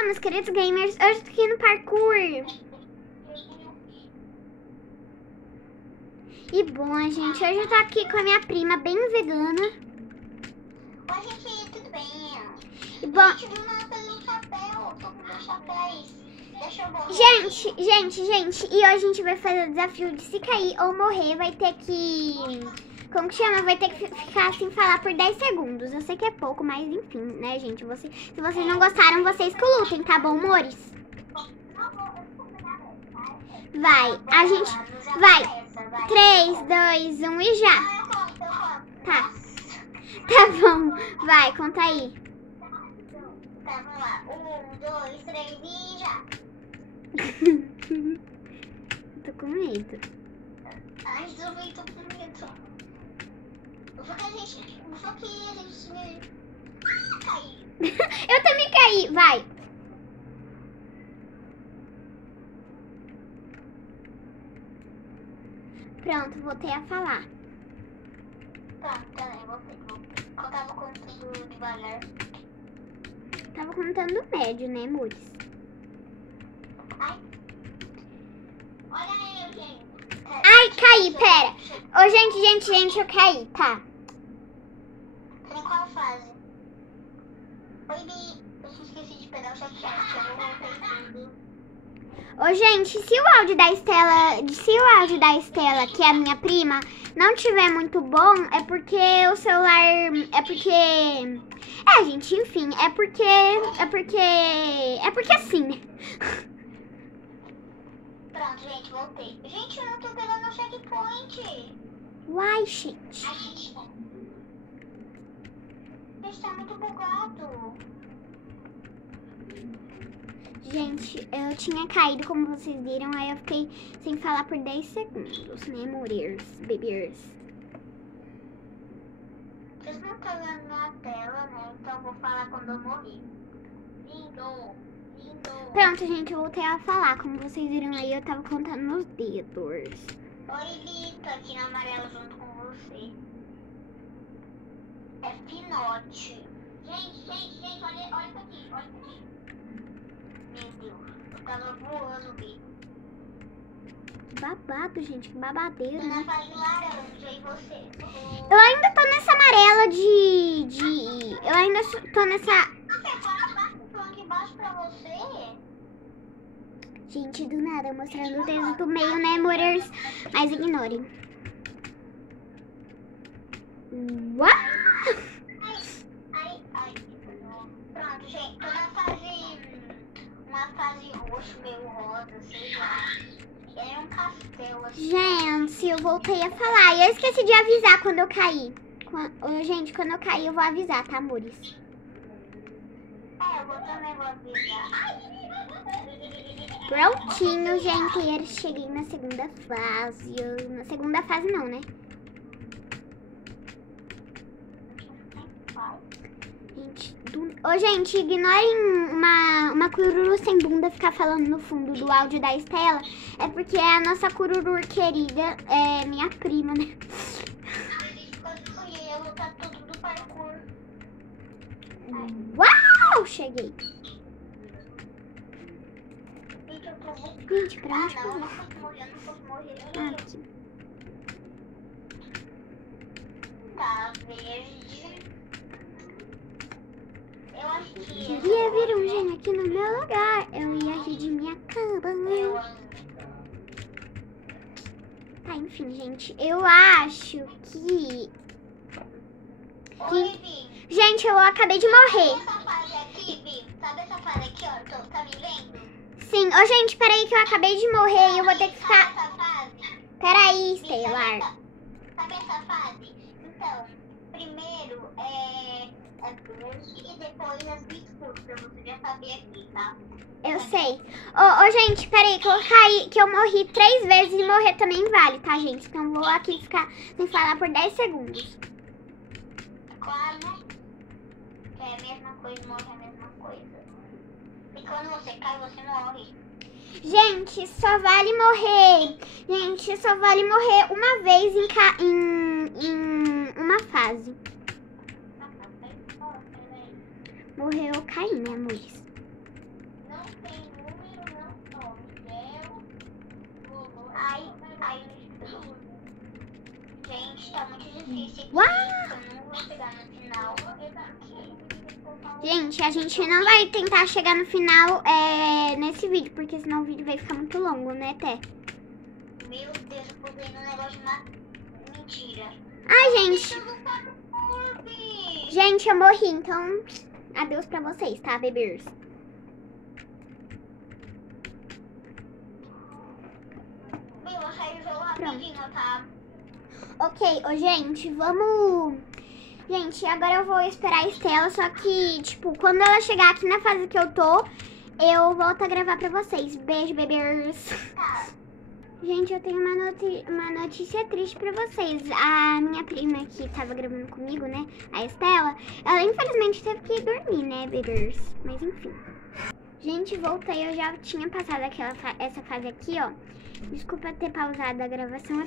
Olá, meus queridos gamers. Hoje eu tô aqui no parkour. E bom, gente, hoje eu tô aqui com a minha prima bem vegana. Oi, gente, tudo bem? E bom, Gente, do nada fez um chapéu. Tô com meus chapéus. Deixa eu borrar. gente, e hoje a gente vai fazer o desafio de se cair ou morrer. Vai ter que... Como que chama? Vai ter que ficar sem falar por 10 segundos. Eu sei que é pouco, mas enfim, né, gente? Se vocês não gostaram, vocês que lutem, tá bom, amores? Vai, a gente... Vai. 3, 2, 1 e já. Tá. Tá bom. Vai, conta aí. Tá, vamos lá. 1, 2, 3 e já. Tô com medo. Ai, também tô com medo. Só que a gente... caiu. Eu também caí. Vai. Pronto, voltei a falar. Tá, eu vou colocar no conteúdo devagar. Tava contando médio, né, amores? Ai. Olha eu, gente. Ai, caí, pera. Ô, gente, eu caí, tá. Tá em qual fase? Oi, Bi. Eu esqueci de pegar o chat. Eu vou voltar tudo. Ô, gente, se o áudio da Estela, que é a minha prima, não tiver muito bom, é porque o celular... É, gente, enfim, é porque assim, né? Pronto, gente, voltei. Gente, eu não tô pegando o checkpoint. Uai, gente. Ai, gente. Gente, tá muito bugado. Gente, eu tinha caído, como vocês viram, aí eu fiquei sem falar por 10 segundos, né, amores, bebês? Vocês não estão vendo minha tela, né? Então eu vou falar quando eu morrer. Lindo. Pronto, gente, eu voltei a falar. Como vocês viram aí, eu tava contando nos dedos. Oi, Bi, tô aqui no amarelo junto com você. É Pinote. Gente, olha isso aqui, Meu Deus, eu tava voando, Bi. Babado, gente, que babadeiro, Tô na né? fase laranja e você? Eu ainda tô nessa amarela Eu ainda tô nessa... Você fala aqui embaixo pra você? Gente, do nada, mostrando o dedo do meio, né, amores? Mas ignorem. Uau! Ai. Pronto, gente, tô na fase... Uma fase roxo, meio rosa, sei lá. É um castelo, assim. Gente, eu voltei a falar. E eu esqueci de avisar quando eu caí. Gente, quando eu cair, eu vou avisar, tá, amores? Eu também vou avisar. Prontinho, gente. Eu cheguei na segunda fase. Na segunda fase não, né? Gente, ignorem uma cururu sem bunda ficar falando no fundo do áudio da Estela. É porque a nossa cururu querida é minha prima, né? Eu vou lutar tudo do parkour. Uau! Cheguei. Gente, pra onde que eu vou? Não posso morrer. Aqui. Tá, verde. Eu acho que... Queria vir um gênio aqui no meu lugar. Eu ia rir de minha cama. Tá, enfim, gente. Eu acho que... Oi, Bi. Gente, eu acabei de morrer. Sabe essa fase aqui, Bi? Sabe essa fase aqui, ó? Tá me vendo? Sim. Ô, gente, peraí que eu acabei de morrer e eu vou ter que ficar... Sabe essa fase? Peraí, Estelar. Sabe essa fase? Então, primeiro é verde e depois as biscuits, pra você já saber aqui, tá? Eu sei. Ô, gente, peraí que eu caí, que eu morri 3 vezes e morrer também vale, tá, gente? Então vou aqui ficar sem falar por 10 segundos. Claro, né? Que é a mesma coisa, morre a mesma coisa. E quando você cai, você morre. Gente, só vale morrer. Gente, só vale morrer uma vez em uma fase. Morreu ou caí, né, amores? Gente, tá muito difícil aqui. Uau! Eu não vou chegar no final. Gente, a gente não vai tentar chegar no final nesse vídeo, porque senão o vídeo vai ficar muito longo, né, Té? Meu Deus, eu pulei no negócio de uma mentira. Ai, gente. Eu não tá no clube. Gente, eu morri, então adeus pra vocês, tá, bebês? Meu, eu saí o jogo rapidinho, tá? Ok, gente, vamos... Gente, agora eu vou esperar a Estela, só que, tipo, quando ela chegar aqui na fase que eu tô, eu volto a gravar pra vocês. Beijo, bebês. Tá. Gente, eu tenho uma notícia triste pra vocês. A minha prima que tava gravando comigo, né, a Estela, ela infelizmente teve que ir dormir, né, bebês? Mas enfim. Gente, voltei, eu já tinha passado essa fase aqui, ó. Desculpa ter pausado a gravação, é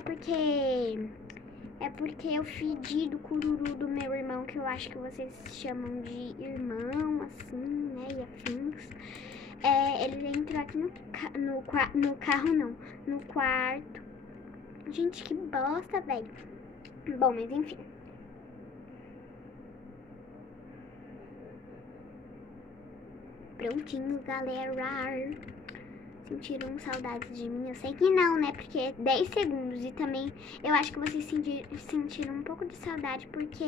porque eu fedi do cururu do meu irmão, que eu acho que vocês chamam de irmão, assim, né, e afins. Ele entrou aqui no carro, não, no quarto. Gente, que bosta, velho. Bom, mas enfim. Prontinho, galera. Sentiram saudades de mim? Eu sei que não, né? Porque é 10 segundos. E também eu acho que vocês sentiram um pouco de saudade, porque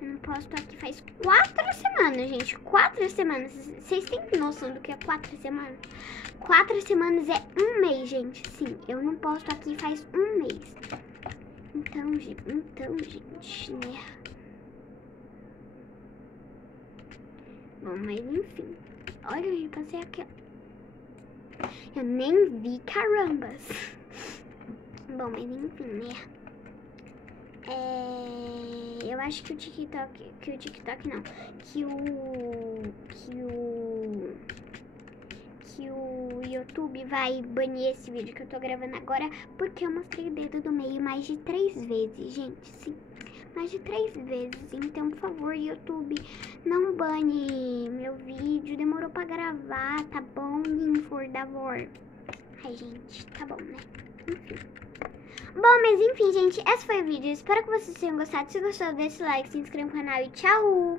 eu não posto aqui faz 4 semanas, gente. 4 semanas. Vocês têm noção do que é 4 semanas? 4 semanas é um mês, gente. Sim, eu não posto aqui faz um mês. Então, gente, né? Bom, mas enfim. Olha, eu passei aqui, ó. Eu nem vi, carambas. Bom, mas enfim, né? Eu acho que o TikTok não. Que o YouTube vai banir esse vídeo que eu tô gravando agora, porque eu mostrei o dedo do meio mais de 3 vezes, gente. Sim, mais de 3 vezes. Então, por favor, YouTube, não bane meu vídeo. Demorou pra gravar, tá bom? Por favor. Ai, gente, tá bom, né? Enfim. Bom, mas enfim, gente, esse foi o vídeo. Espero que vocês tenham gostado. Se gostou, deixa o like, se inscreva no canal e tchau!